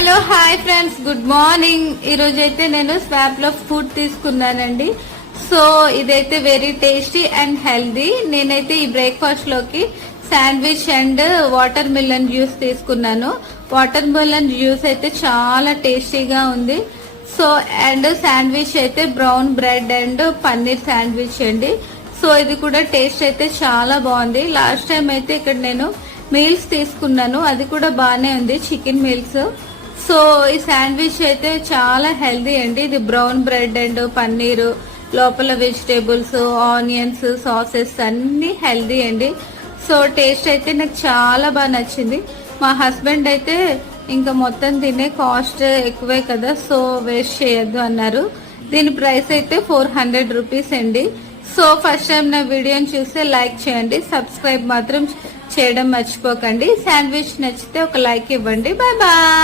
Hello hi friends, good morning. ఈ రోజు అయితే నేను స్వాప్ లో ఫుడ్ తీసుకున్నానండి. సో ఇదైతే వెరీ టేస్టీ అండ్ హెల్దీ. నేనైతే ఈ బ్రేక్ఫాస్ట్ లోకి sandwich and water melon juice తీసుకున్నాను. వాటర్ మిలన్ జ్యూస్ అయితే చాలా టేస్టీగా ఉంది. సో అండ్ శాండ్విచ్ అయితే brown bread and paneer sandwich అండి. సో ఇది కూడా టేస్ట్ అయితే చాలా బాగుంది. లాస్ట్ టైం అయితే ఇక్కడ నేను మీల్స్ తీసుకున్నాను, అది కూడా బాగానే ఉంది, చికెన్ మీల్స్. సో ఈ శాండ్విచ్ అయితే చాలా హెల్దీ అండి. ఇది బ్రౌన్ బ్రెడ్ అండ్ పన్నీరు, లోపల వెజిటేబుల్స్, ఆనియన్స్, సాసెస్ అన్ని హెల్దీ అండి. సో టేస్ట్ అయితే నాకు చాలా బాగా నచ్చింది. మా హస్బెండ్ అయితే ఇంకా మొత్తం తినే కాస్ట్ ఎక్కువే కదా, సో వేస్ట్ చేయొద్దు అన్నారు. దీని ప్రైస్ అయితే 400 రూపీస్ అండి. సో ఫస్ట్ టైం నా వీడియోని చూస్తే లైక్ చేయండి, సబ్స్క్రైబ్ మాత్రం చేయడం మర్చిపోకండి. శాండ్విచ్ నచ్చితే ఒక లైక్ ఇవ్వండి. Bye bye.